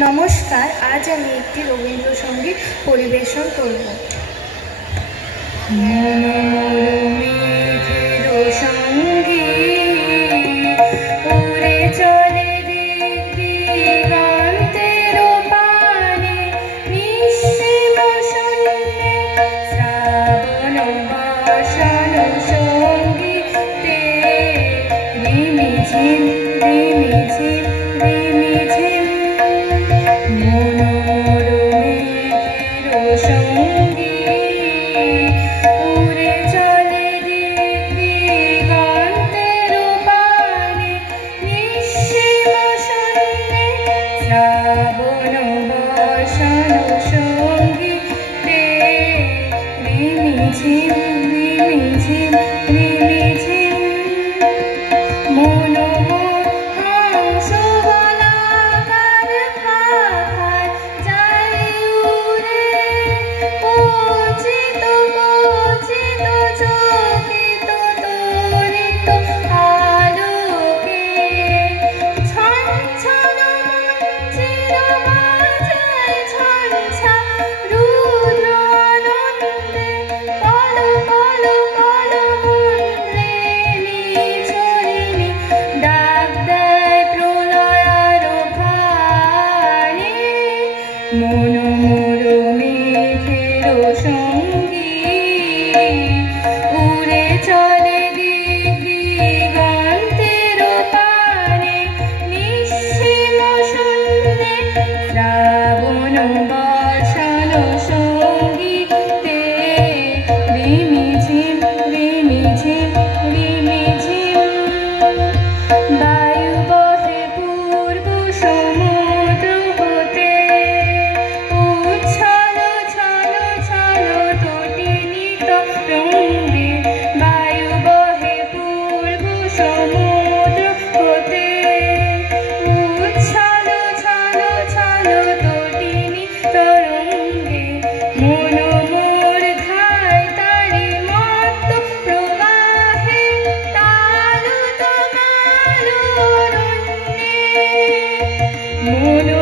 নমস্কার, আজ আমি একটি রবীন্দ্রসঙ্গীত পরিবেশন করব। উড়ে চলে দিক দিগন্তের পানে, নিঃসীম শূন্যে শ্রাবণ বর্ষণ সঙ্গীতে, রিমিঝিম রিমিঝিম রিমিঝিম মনোমর মেঘের সঙ্গী। উড়ে চলে দিক দিগন্তের পানে, নিঃসীম শূন্যে শ্রাবণ বর্ষণ সঙ্গীতে, রিমিঝিম রিমিঝিম রিমিঝিম মনোমর হংস বলাকার পাখায় যায় উড়ে, কচিত কচিত চকিত তরিত আলোকে, ছনছন মঞ্জির বাজায় ছনছা রুদ্র আনন্দে, কল কল কল মুন্দ্রেণী ঝরিণী ডাক দেয় প্রলয়ার ভানে, মনোমর মেঘের সঙ্গী। উড়ে চলে দিক দিগন্তের পানে, নিঃসীম শূন্যে শ্রাবণ বর্ষণ সঙ্গীতে, রিমিঝিম রিমিঝিম রিমিঝিম বায়ু বহে পূর্ব সমুদ্র হতে, উচ্ছল ছল ছল তটিনী তরঙ্গে, বায়ু বহে পূর্ব সমুদ্র হতে, উচ্ছল ছল ছল তটিনী তরঙ্গে, মনোমর ধায় তারি মত্ত প্রবাহে, তালুত মালোরণ্যে মনো